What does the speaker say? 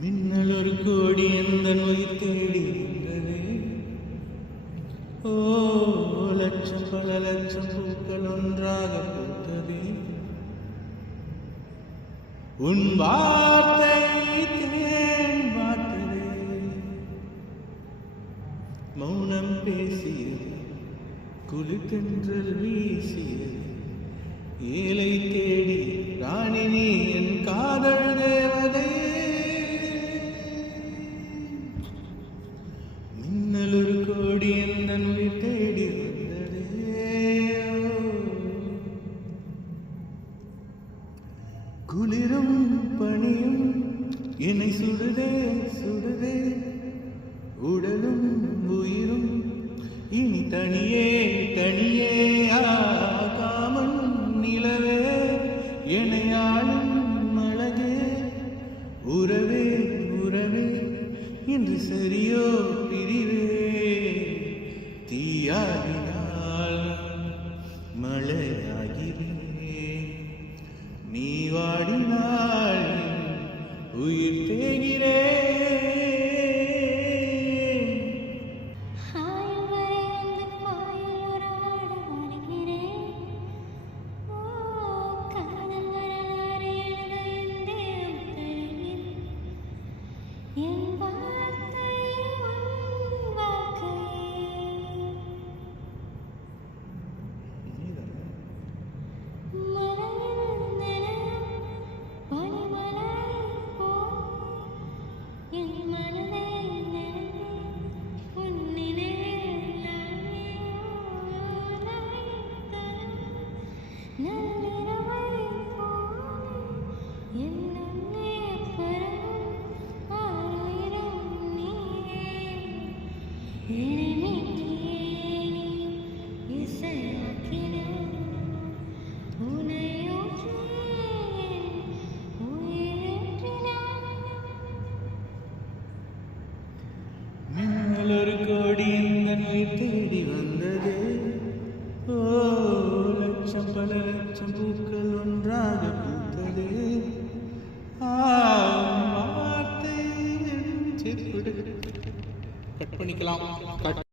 மின்னல் ஒரு கோடி எந்த நோய் தேடி வந்தது. ஓ லட்சம் பல லட்சம் பூக்கள் ஒன்றாக பூத்தது. உன் வார்த்தை தேன் வார்த்தது. மௌனம் பேசியது, குளிர்தென்றல் வீசியது. ஏழை தேடி ராணினி என் காதல் தேவதை. மின்னல் ஒரு கோடி எந்த உயிர் தேடி வந்ததே. குளிரும் பனியும் என்னை சுடுதே சுடுதே. உடலும் உயிரும் இனி தனியே தனியே ஆகாமல் நிலவே எனையாளும் அழகே. உறவே உறவே இன்று சரியோ பிரிவே. தீயாகினால் மழையாகிறே. நீ வாடினால் உயிர் தேகிறே. ஒரு கோடி இந்த நோய் தேடி வந்தது. ஓ லட்சம் பல லட்சம் பூக்கள் ஒன்றாக பூத்தது. வார்த்தை கட் பண்ணிக்கலாம்.